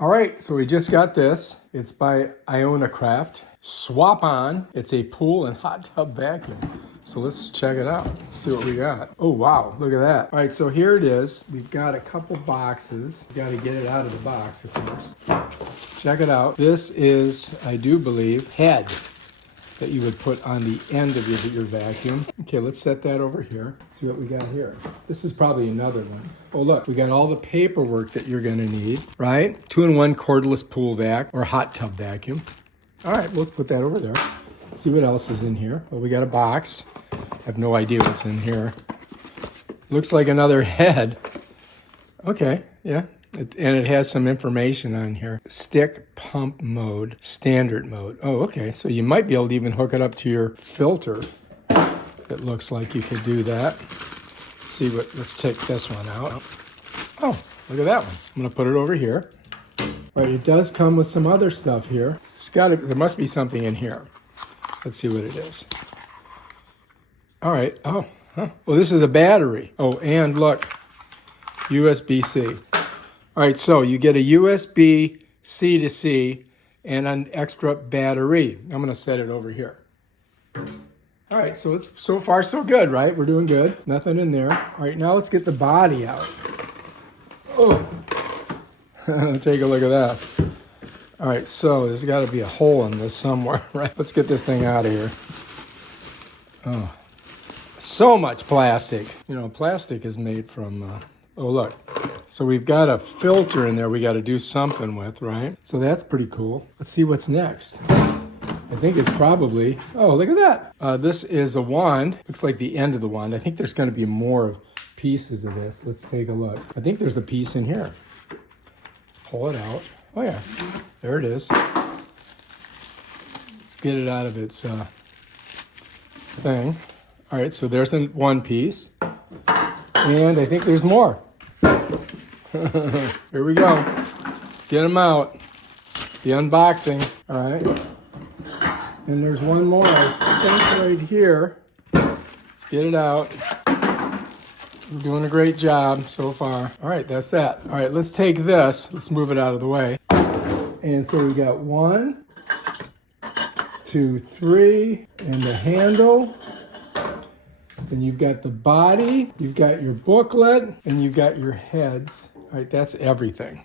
All right, so we just got this. It's by Inokraft. Swap On. It's a pool and hot tub vacuum. So let's check it out. Let's see what we got. Oh, wow, look at that. All right, so here it is. We've got a couple boxes. We got to get it out of the box, of course. Check it out. This is, I do believe, head that you would put on the end of your vacuum. Okay, let's set that over here. Let's see what we got here. This is probably another one. Oh, look, we got all the paperwork that you're gonna need, right? 2-in-1 cordless pool vac or hot tub vacuum. All right, let's put that over there. Let's see what else is in here. Well, we got a box. I have no idea what's in here. Looks like another head. Okay, yeah. And it has some information on here. Stick pump mode, standard mode. Oh, okay. So you might be able to even hook it up to your filter. It looks like you could do that. Let's take this one out. Oh, look at that one. I'm gonna put it over here. All right, it does come with some other stuff here. There must be something in here. Let's see what it is. All right, oh, huh. Well, this is a battery. Oh, and look, USB-C. All right, so you get a USB C to C and an extra battery. I'm gonna set it over here. All right, so it's so far so good, right? We're doing good, nothing in there. All right, now let's get the body out. Oh, take a look at that. All right, so there's gotta be a hole in this somewhere, right? Let's get this thing out of here. Oh, so much plastic. You know, plastic is made from, oh look. So we've got a filter in there we got to do something with, right? So that's pretty cool. Let's see what's next. I think it's probably, oh, look at that. This is a wand. Looks like the end of the wand. I think there's going to be more pieces of this. Let's take a look. I think there's a piece in here. Let's pull it out. Oh yeah, there it is. Let's get it out of its thing. All right, so there's one piece. And I think there's more. Here we go. Let's get them out. The unboxing. All right. And there's one more, I think, right here. Let's get it out. We're doing a great job so far. All right, that's that. All right, let's take this. Let's move it out of the way. And so we got 1, 2, 3, and the handle. Then you've got the body, you've got your booklet, and you've got your heads. All right, that's everything.